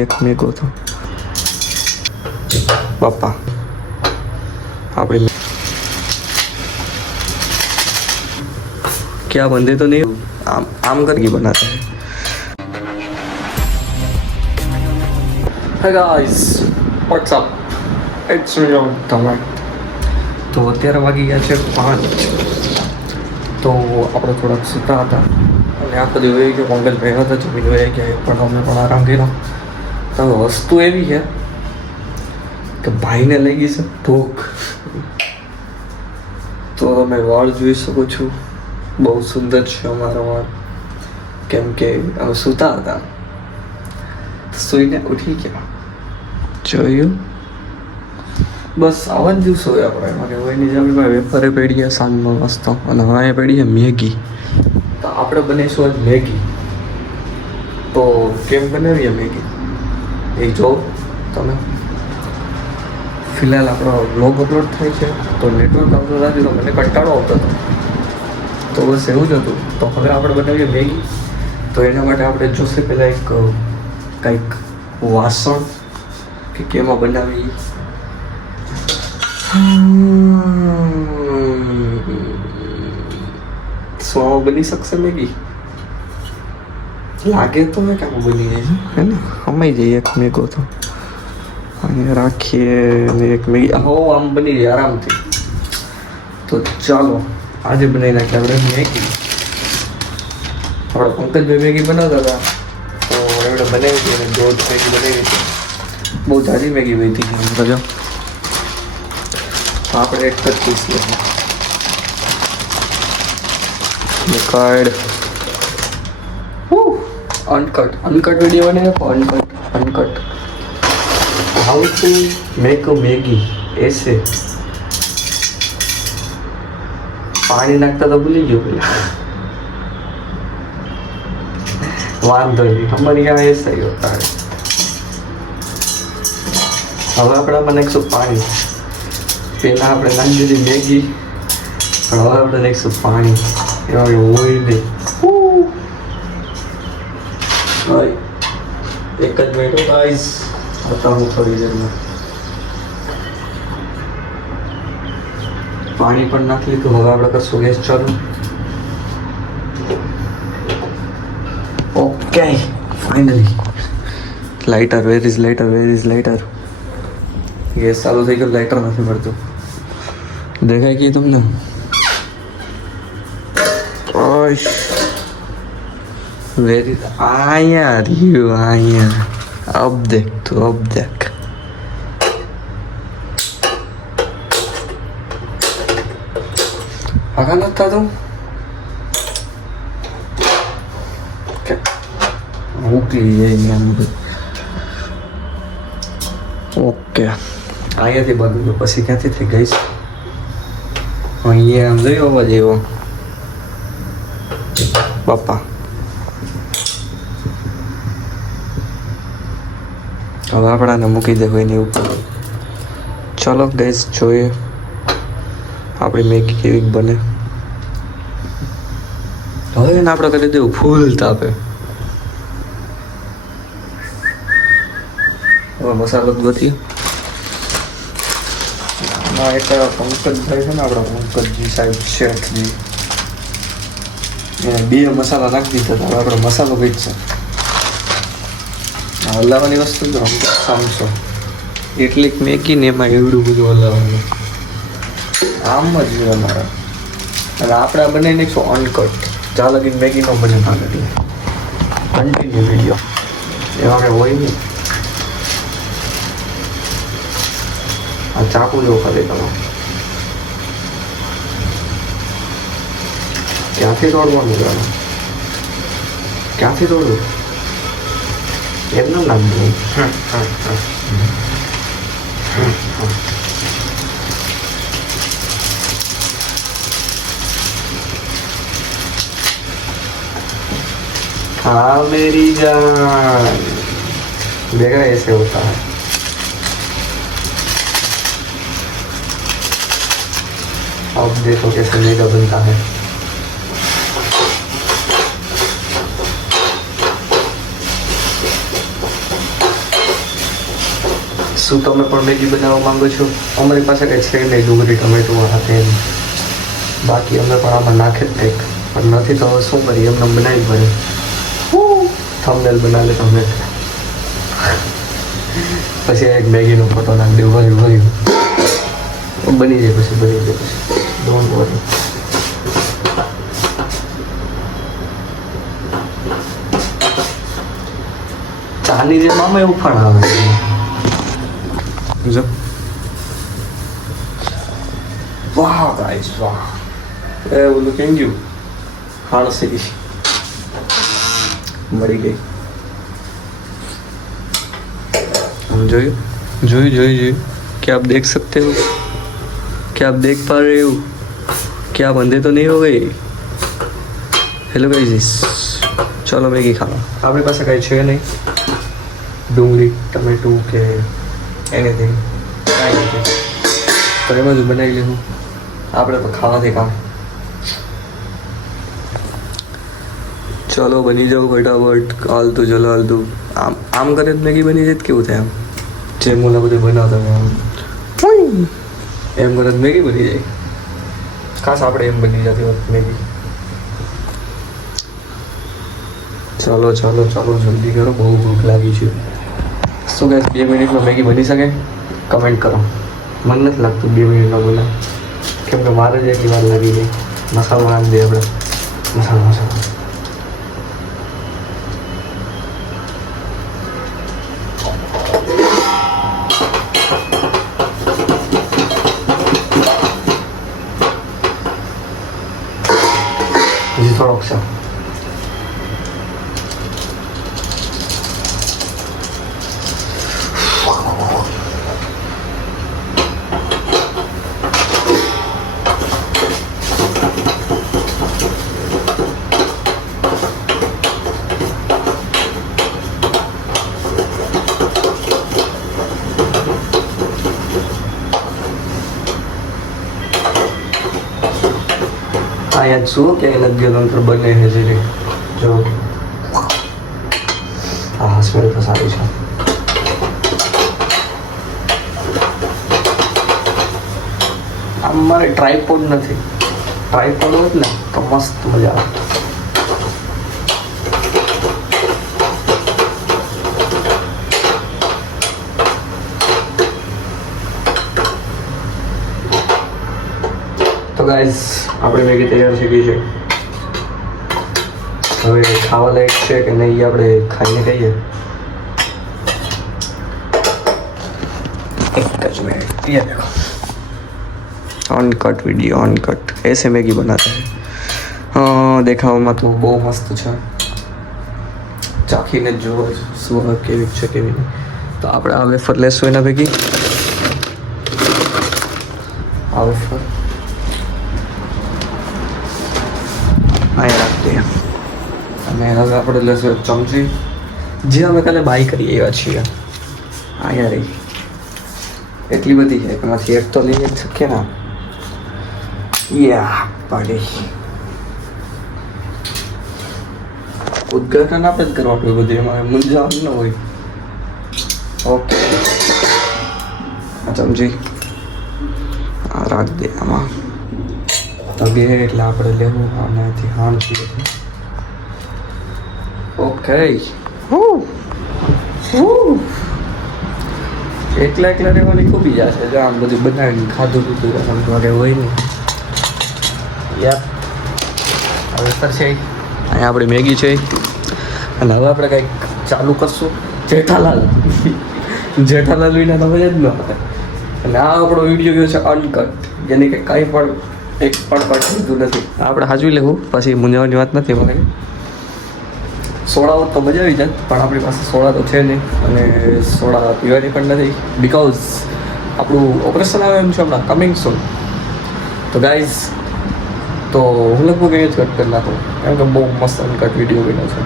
एक मेरे को तो पापा आप क्या बंदे तो नहीं आम करके बनाते हैं। Hey guys, what's up? It's me on Tamar. તો અત્યારે વાગી ગયા છે 5. તો આપણે થોડાક સૂતા હતા અને આખો દિવસ વહી ગયો. પંકજભાઈ હતા જમીન વહી ગયા પણ અમે પણ આરામ કર્યો. તો વસ્તુ એવી છે કે ભાઈને લઈ ગઈ છે ભૂખ. તો તમે વાળ જોઈ શકો છો, બહુ સુંદર છે અમારા વાળ, કેમ કે અમે સૂતા હતા, સૂઈને ઉઠી ગયા. જોયું, બસ આવા જ દિવસો હોય આપણે. એમાં કે હોય નહીં, આપણી પાસે વેફરે પડી ગયા સાંજમાં મસ્ત, અને હવે અહીંયા પડી છે મેગી. તો આપણે બનાવીશું આજ મેગી. તો કેમ બનાવીએ મેગી એ જો તમે. ફિલહાલ આપણો બ્લોગ અપલોડ થાય છે તો નેટવર્ક આવતું નથી, તો મને કંટાળો આવતો હતો. તો બસ એવું જ હતું. તો હવે આપણે બનાવીએ મેગી. તો એના માટે આપણે જોશે પહેલાં એક કંઈક વાસણ કે કેમાં બનાવી. શું આમાં બની શકશે મેગી? લાગે તો ને કામ બની જાય છે, હે ને? સમાઈ જઈએ એક મેગો તો અહીંયા રાખીએ ને એક મેગી આમ બની જાય આરામથી. તો ચાલો આજે બનાવી નાખીએ આપણે મેગી. આપણે પંકજભાઈ મેગી બનાવતા હતા તો એમણે બનાવી હતી અને દોઢ મેગી બનાવી હતી. બહુ જાજી મેગી વહી હતી તો જો. તો આપણે એક જ પીસ લઈએ. કાર્ડ અનકટ વિડીયો બને uncut how to make a Maggi એસે. પાણી નાખતા તો ભૂલી ગયો પેલા. વાંધો નહીં, અમારી यहाँ ऐसा ही होता है. હવે આપણે આમાં નાખીશું પાણી. પહેલાં આપણે નાખી દીધી મેગી, પણ હવે આપણે નાખીશું પાણી. એમાં હોય નહીં. એક જ મિનિટ ગાઈસ, બતાવું થોડી દેરમાં. પાણી પણ નાખી લીધું. હવે આપણે કરશું ગેસ ચાલુ. Okay finally. Lighter, where is lighter? Gas ચાલુ થઈ ગયો, લાઇટર નથી મળતું. દેખાય કે તમને? વેર ઇઝ આયા રહ્યું, આયા. अब देख तू, अब देख. आगा लगता तुम ઓકે અહીંયાથી બધું પછી ક્યાંથી થઈ ગઈ છે? અહીંયા આમ જોયો અવાજ એવો બાપા. હવે આપણાને મૂકી દે હોય ને ઉપર. ચાલો ગેસ જોઈએ આપણી મેગી કેવી બને. હવે એને આપણે કરી દેવું ફૂલ તાપે. હવે મસાલો ગોતી. આમાં એક પંકજભાઈ છે ને, આપણા પંકજજી સાહેબ શેઠજી, એને 2 મસાલા નાખી દીધા હતા. હવે આપણો મસાલો ગઈ છે. હલાવવાની વસ્તુ તો સમજો, એટલી મેગી ને એમાં એવડું બધું હલાવવાનું આમ જ હોય અમારા. અને આપણે આ બનાવી નાખીશું અનકટ. જ્યાં લગીને મેગી ન બને ના લગી કન્ટિન્યુ વિડીયો. એમાં કંઈ હોય નહીં. આ ચાકુ જેવું ખાલી તમે ક્યાંથી તોડવાનું છે? ક્યાંથી તોડવું? એમનું નામ દઉં. हाँ मेरी जान, देखा ऐसे होता है. अब देखो कैसे मैदा बनता है. શું તમે પણ મેગી બનાવવા માંગો છો? અમારી પાસે કંઈ છે નહીં ડુંગળી ટમેટું હાથે, બાકી અમે પણ આમાં નાખે જ કંઈક, પણ નથી તો શું કરીએ, એમને બનાવી પડે. થંબનેલ બનાવી લે તમે, પછી એક મેગીનો ફોટો નાખી દઉં, ભર્યું બની જાય પછી ડોન્ટ વરી. ચાની જેમ આમાં એવું પણ આવે જો. વાહ ગાઈસ વાહ, એ ઓલું કેમ ગયું હાણસી મરી ગઈ. જોયું क्या आप देख सकते हो? क्या आप देख पा रहे हो? क्या आप अंधे तो नहीं हो गए? हेलो गाइस, चलो मैगी खावा. આપણી પાસે કંઈ છે નહીં ડુંગળી ટમેટું કે એનીથિંગ, કાંઈ નથી, તો એમાં જ બનાવી લેવું આપણે તો ખાવાથી કામ. ચલો બની જાઓ ફટાફટ, હાલતું ચલો હાલતું. આમ કરે જ મેગી બની જાય કેવું થાય? આમ જેમ ઓલા બધું બનાવતા હોય એમ કરે મેગી બની જાય. ખાસ આપણે એમ બની જતી હોત મેગી. ચાલો જલ્દી કરો, બહુ ભૂખ લાગી છે. શું કહે 2 મિનિટમાં મેગી બની શકે? કમેન્ટ કરો. મને નથી લાગતું 2 મિનિટમાં બને, કેમ કે મારે જ એટલી વાર લાગી ગઈ. મસાલો નાખી દઈએ આપણે, મસાલો થોડોક છે. અહીંયા શું કે નથી ગયો નંતર બને છે જરી જો. હા સ્મેલ તો સારી છે. આમ મારે ટ્રાયપોડ નથી, ટ્રાયપોડ હોત ને તો મસ્ત મજા આવે. તો ગાઈઝ આપણી મેગી તૈયાર થઈ ગઈ છે. હવે ખાવા લાયક છે કે નહીં આપણે ખાઈને કહીએ. एक मिनट, ये देखो अनकट वीडियो, अनकट ऐसे मैगी बनाते हैं. हाँ દેખાવામાં તો બહુ મસ્ત છે, ચાખીને જુઓ શું કેવી છે કેવી નહીં. તો આપણે આ વેફર લેશું એના ભેગી. આ વેફર અહીંયા રાખી દઈએ અને હવે આપણે લેશું એક ચમચી, જે અમે કાલે બાય કરી એવા છીએ. અહીંયા રહી એટલી બધી છે એમાંથી એક તો લઈ જ શકીએ ને. યા પાડી ઉદ્ઘાટન આપણે જ કરવાનું હોય બધું, એમાં મૂંઝાવાનું ન હોય. ઓકે આ ચમચી આ રાખ દે આમાં તગે એટલે આપણે લેવું આનાથી હાંચી. ઓકે એકલા રહેવાની ખૂબી જશે. જો આમ બધું બનાવીને ખાધું પીધું વાગે હોય ને. યાર હવે છે અહીંયા આપણી મેગી છે અને હવે આપણે કંઈક ચાલુ કરશું. જેઠાલાલ વિના તો મજા જ ન આવે. અને આ આપણો વિડીયો ગયો છે અનકટ, જેને કે કંઈ પણ એક પણ કટ લીધું નથી. આપણે હાજવી લેવું, પછી મૂંઝાવાની વાત નથી. મને સોડા હોત તો મજા આવી જાય, પણ આપણી પાસે સોડા તો છે નહીં અને સોડા પીવાની પણ નથી, બિકોઝ આપણું ઓપરેશન આવે એમ છે હમણાં કમિંગ સૂન. તો ગાઈઝ તો હું લગભગ એ જ કટ કરી નાખું, કેમ કે બહુ મસ્ત અનકટ વિડીયો બન્યો છે.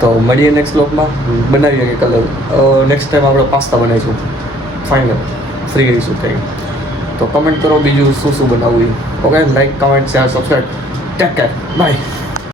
તો મળીએ નેક્સ્ટ બ્લોગમાં, બનાવીએ કે કલર. નેક્સ્ટ ટાઈમ આપણે પાસ્તા બનાવીશું ફાઇનલ, ફ્રી રહીશું કંઈ. તો કમેન્ટ કરો બીજું શું બનાવવું. Okay, like comment share subscribe. Take care, by.